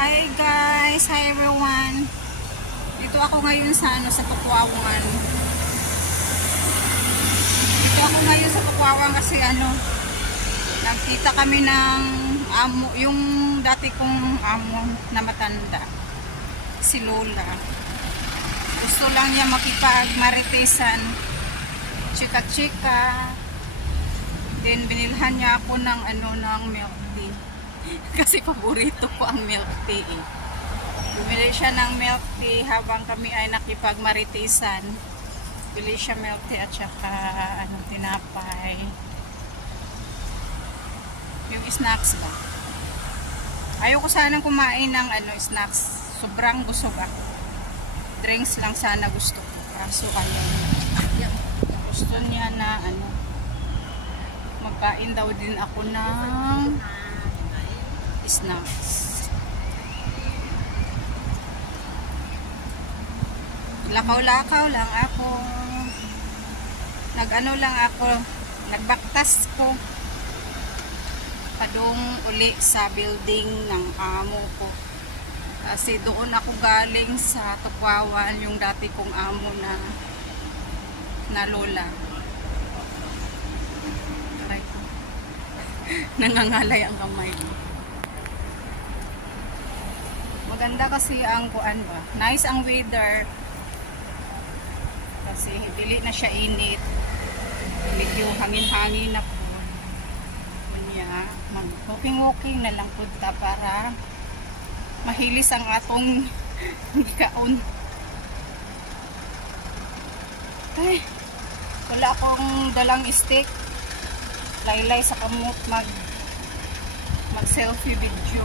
Hi guys, hi everyone. Dito ako ngayon sa sa Pakuawan. Dito ako ngayon sa Pakuawan kasi nagkita kami ng amo, yung dati kong amo na matanda. Si Lola. Gusto lang niya makipag-maritesan. Chika-chika. Then binilhan niya ako ng ng milk tea. Kasi paborito ko ang milk tea eh. Bumili siya ng milk tea habang kami ay nakipagmaritisan. Bili siya milk tea at saka tinapay. Yung snacks ba? Ayoko sanang kumain ng snacks. Sobrang busog ako. Drinks lang sana gusto ko. Kaso gusto niya na magkain daw din ako ng snacks. Lakaw-lakaw lang ako. Nagbaktas ko. Padung uli sa building ng amo ko. Kasi doon ako galing sa Tukwawan, yung dati kong amo na lola. Aray ko. Nangangalay ang kamay. Maganda kasi ang kuan ba. Nice ang weather. Kasi dili na siya init. Medyo hangin-hangin na po. Kunya, mag-walking-walking na lang punta para mahilis ang atong kaon. Ay, wala akong dalang stick. Laylay sa kamot mag selfie video.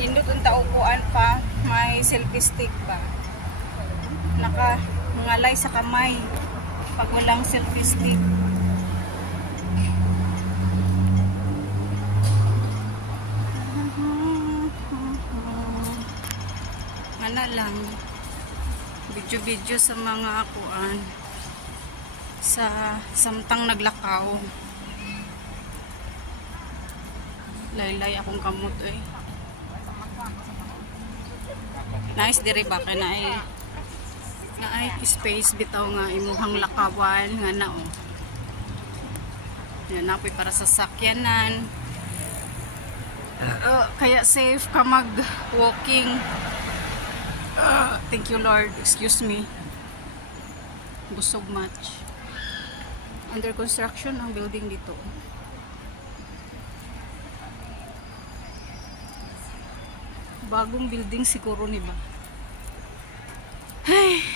Hindot ang taupuan pa, may selfie stick pa. Nakangalay sa kamay pag walang selfie stick. Lang video sa mga kuan sa samtang naglakaw. Laylay akong kamot nice diri ba kay naay space bitaw nga imuhang lakawan nga yan apoy para sa sakyanan. Kaya safe ka mag walking. Thank you Lord, excuse me. Busog much. Under construction ang building dito. Bagong building siguro ni ba? Ay.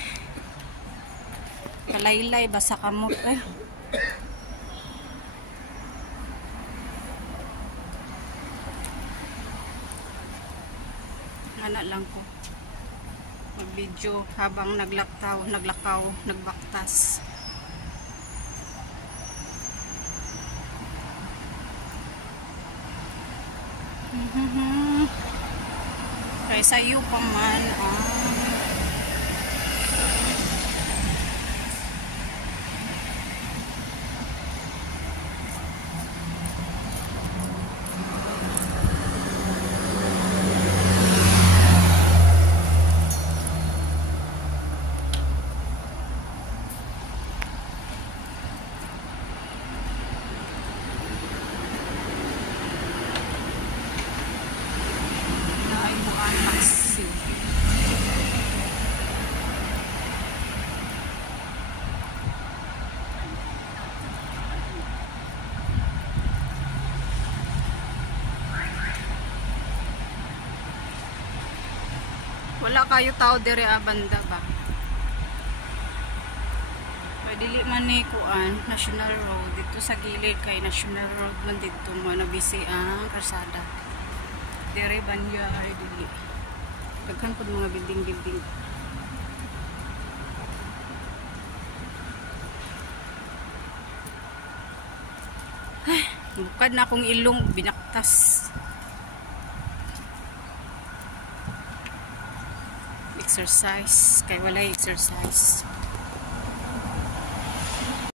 Kalaylay basa kamot ay. Anak lang ko mag-video habang naglakaw, nagbaktas. Kaya sa'yo pa man wala kayo tao dire banda ba? Dili man ni kuan National Road dito sa gilid kay National Road man dito mo na busy ang karsada. Dire banya ay dili. Daghan pud mga building. Bukad na akong ilong binaktas. mag-exercise kay walay exercise.